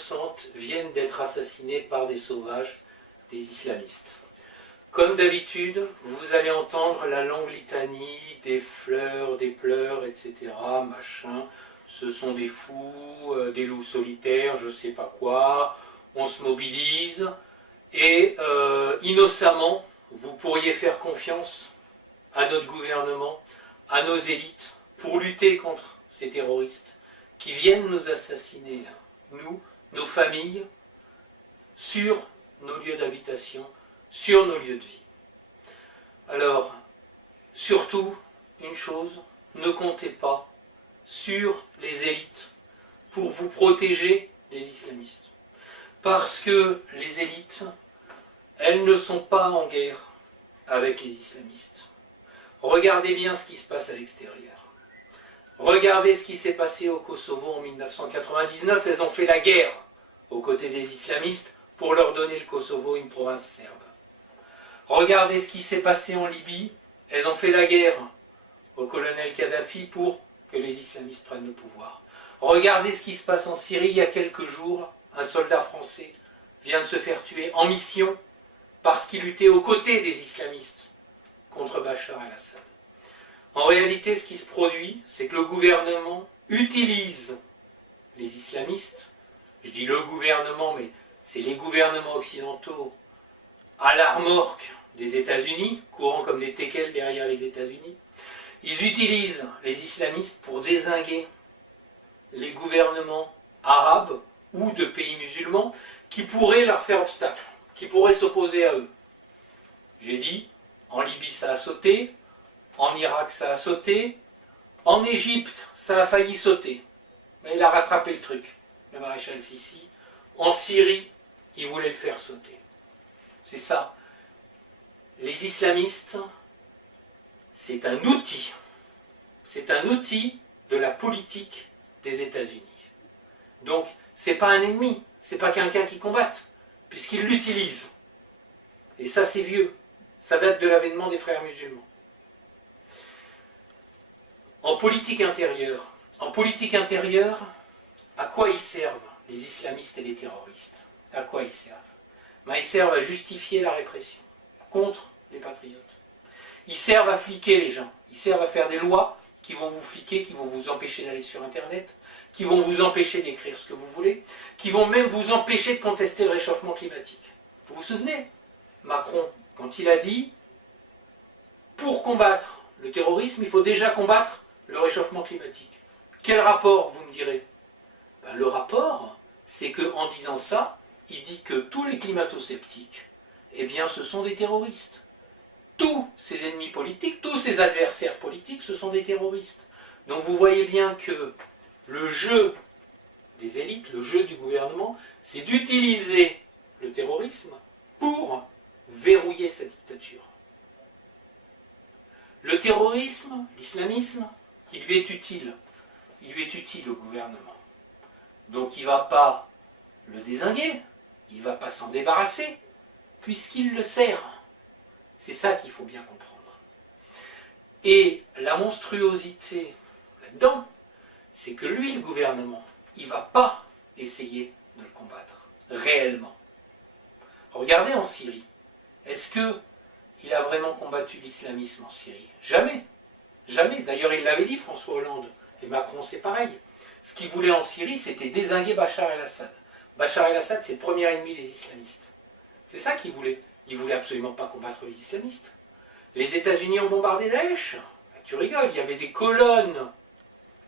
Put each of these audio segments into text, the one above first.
innocentes viennent d'être assassinées par des sauvages, des islamistes. Comme d'habitude, vous allez entendre la longue litanie des fleurs, des pleurs, etc. Machin. Ce sont des fous, des loups solitaires, je sais pas quoi. On se mobilise et innocemment, vous pourriez faire confiance à notre gouvernement, à nos élites, pour lutter contre ces terroristes qui viennent nous assassiner, nous, nos familles, sur nos lieux d'habitation, sur nos lieux de vie. Alors, surtout, une chose, ne comptez pas sur les élites pour vous protéger des islamistes. Parce que les élites, elles ne sont pas en guerre avec les islamistes. Regardez bien ce qui se passe à l'extérieur. Regardez ce qui s'est passé au Kosovo en 1999. Elles ont fait la guerre aux côtés des islamistes pour leur donner le Kosovo, une province serbe. Regardez ce qui s'est passé en Libye. Elles ont fait la guerre au colonel Kadhafi pour que les islamistes prennent le pouvoir. Regardez ce qui se passe en Syrie. Il y a quelques jours, un soldat français vient de se faire tuer en mission parce qu'il luttait aux côtés des islamistes contre Bachar el-Assad. En réalité, ce qui se produit, c'est que le gouvernement utilise les islamistes, je dis le gouvernement, mais c'est les gouvernements occidentaux, à la remorque des États-Unis, courant comme des teckels derrière les États-Unis. Ils utilisent les islamistes pour dézinguer les gouvernements arabes ou de pays musulmans qui pourraient leur faire obstacle, qui pourraient s'opposer à eux. J'ai dit, en Libye ça a sauté, en Irak ça a sauté, en Égypte ça a failli sauter, mais il a rattrapé le truc, le maréchal Sissi. En Syrie, il voulait le faire sauter. C'est ça. Les islamistes, c'est un outil. C'est un outil de la politique des États-Unis. Donc, c'est pas un ennemi, c'est pas quelqu'un qui combatte, puisqu'ils l'utilisent. Et ça, c'est vieux. Ça date de l'avènement des frères musulmans. En politique intérieure, à quoi ils servent les islamistes et les terroristes? À quoi ils servent? Ils servent à justifier la répression contre les patriotes. Ils servent à fliquer les gens. Ils servent à faire des lois qui vont vous fliquer, qui vont vous empêcher d'aller sur Internet, qui vont vous empêcher d'écrire ce que vous voulez, qui vont même vous empêcher de contester le réchauffement climatique. Vous vous souvenez, Macron, quand il a dit « Pour combattre le terrorisme, il faut déjà combattre le réchauffement climatique ». Quel rapport, vous me direz? Le rapport, c'est qu'en disant ça, il dit que tous les climato-sceptiques, eh bien, ce sont des terroristes. Tous ses ennemis politiques, tous ses adversaires politiques, ce sont des terroristes. Donc vous voyez bien que le jeu des élites, le jeu du gouvernement, c'est d'utiliser le terrorisme pour verrouiller sa dictature. Le terrorisme, l'islamisme, il lui est utile. Il lui est utile au gouvernement. Donc il ne va pas le dézinguer, il ne va pas s'en débarrasser, puisqu'il le sert. C'est ça qu'il faut bien comprendre. Et la monstruosité là-dedans, c'est que lui, le gouvernement, il ne va pas essayer de le combattre, réellement. Regardez en Syrie. Est-ce qu'il a vraiment combattu l'islamisme en Syrie? Jamais. Jamais. D'ailleurs, il l'avait dit, François Hollande. Et Macron, c'est pareil. Ce qu'il voulait en Syrie, c'était dézinguer Bachar el-Assad. Bachar el-Assad, c'est le premier ennemi des islamistes. C'est ça qu'il voulait. Il ne voulait absolument pas combattre les islamistes. Les États-Unis ont bombardé Daesh. Tu rigoles, il y avait des colonnes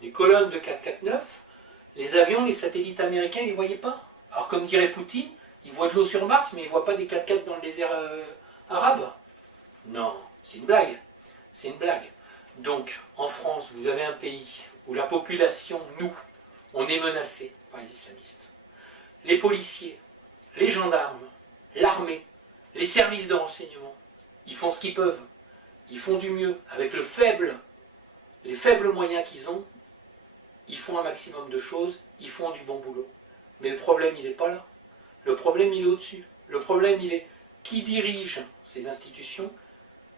de 449. Les avions, les satellites américains, ils ne les voyaient pas. Alors, comme dirait Poutine, ils voient de l'eau sur Mars, mais ils ne voient pas des 4x4 dans le désert arabe. Non, c'est une blague. C'est une blague. Donc, en France, vous avez un pays où la population, nous, on est menacés par les islamistes. Les policiers, les gendarmes, l'armée, les services de renseignement, ils font ce qu'ils peuvent. Ils font du mieux. Avec les faibles moyens qu'ils ont, ils font un maximum de choses, ils font du bon boulot. Mais le problème, il n'est pas là. Le problème, il est au-dessus. Le problème, il est qui dirige ces institutions?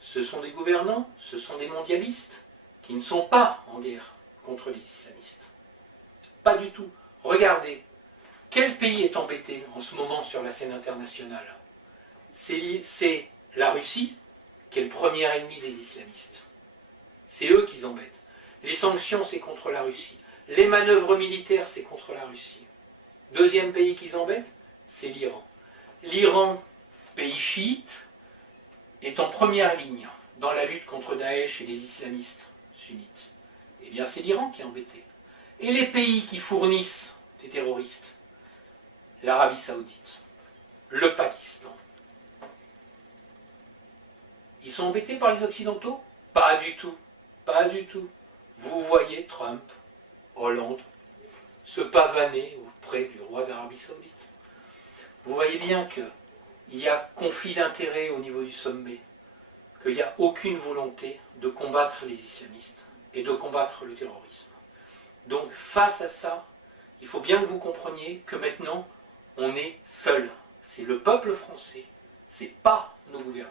Ce sont des gouvernants, ce sont des mondialistes qui ne sont pas en guerre contre les islamistes. Pas du tout. Regardez, Quel pays est embêté en ce moment sur la scène internationale? C'est la Russie, qui est le premier ennemi des islamistes. C'est eux qui embêtent. Les sanctions, c'est contre la Russie. Les manœuvres militaires, c'est contre la Russie. Deuxième pays qui embête, c'est l'Iran. L'Iran, pays chiite, est en première ligne dans la lutte contre Daesh et les islamistes sunnites. Eh bien, c'est l'Iran qui est embêté. Et les pays qui fournissent des terroristes? L'Arabie Saoudite, le Pakistan. Ils sont embêtés par les Occidentaux? Pas du tout. Pas du tout. Vous voyez Trump, Hollande, se pavaner auprès du roi d'Arabie Saoudite. Vous voyez bien qu'il y a conflit d'intérêts au niveau du sommet, qu'il n'y a aucune volonté de combattre les islamistes et de combattre le terrorisme. Donc face à ça, il faut bien que vous compreniez que maintenant, on est seul. C'est le peuple français, c'est pas nos gouvernants.